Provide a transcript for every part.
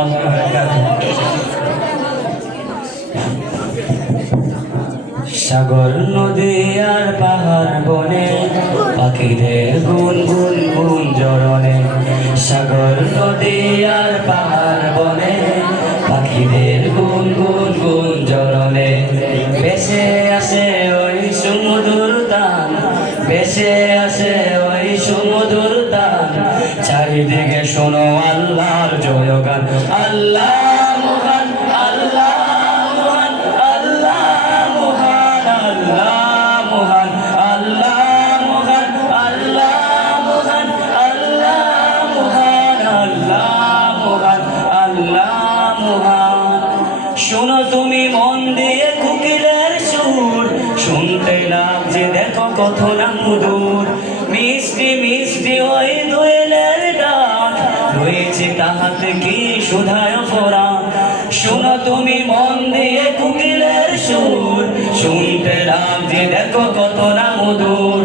রাহমাতুল্লাহি ওয়া বারাকাতুহু। সাগর নদী আর পাহাড় বনে পাখিদের গুনগুন গুঞ্জরণে, সাগর নদী আর পাহাড় বনে পাখিদের গুনগুন গুঞ্জরণে, ভেসে আসে ওই সুমধুর তান, ভেসে আসে ওই সুমধুর তান, চারিদিকে শোনো আল্লাহর জয়গান। আল্লাহ মহান, আল্লাহ মহান, আল্লাহ মহান, আল্লাহ মহান, আল্লাহ মহান, আল্লাহ মহান, আল্লাহ মহান, আল্লাহ মহান, আল্লাহ মহান। শোনো তুমি মন দিয়ে কোকিলের সুর, শুনতে লাগছে দেখো কত না মধুর, মিষ্টি মিষ্টি ওই দোয়েলের ডাক, রয়েছে তাহাতে কি সুধায় ভরা। শোনো তুমি মন দিয়ে কোকিলের সুর, শুনতে লাগছে দেখো কত না মধুর,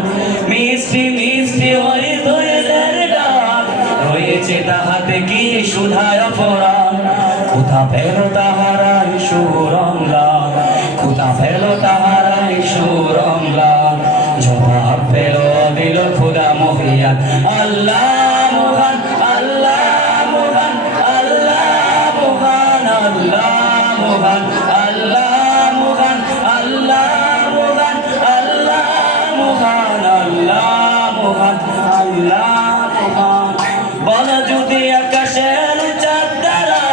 মিষ্টি মিষ্টি ওই দোয়েলের ডাক, রয়েছে তাহাতে কি সুধায় ভরা। কোথা পেল তাহারাই সুরংলা, কোথা পেল তাহারাই সুরংলা, জবাব পেল দিল খোদা মহিয়ান। আল্লাহ মহান, আল্লাহ মহান, আল্লাহ মহান, আল্লাহ মহান, আল্লাহ মহান, আল্লাহ মহান, আল্লাহ মহান, আল্লাহ মহান, আল্লাহ মহান। বল যদি আকাশের চাঁদ তারা,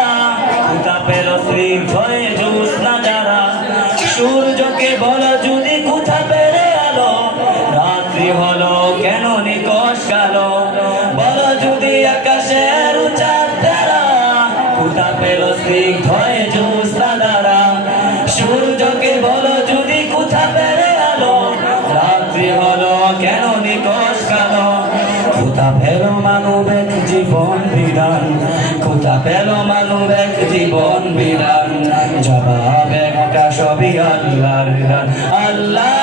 কোথা পেল স্নিগ্ধ জ্যোৎস্না যারা, সূর্যকে বল যদি কোথা পেলে আলো, রাত্রি হলো কেন নিকশ কালো। বল যদি আকাশের চাঁদ তারা, কোথা পেল স্নিগ্ধ জ্যোৎস্না দ্বারা, সূর্যকে বল যদি কোথা পেলে আলো, রাত্রি হলো কেন নিকশ কালো। কোথা পেল মানবিক জীবন বিধান, কোথা পেল মানবিক জীবন বিধান, জবাব একটা সবই আল্লাহর দান। আল্লাহ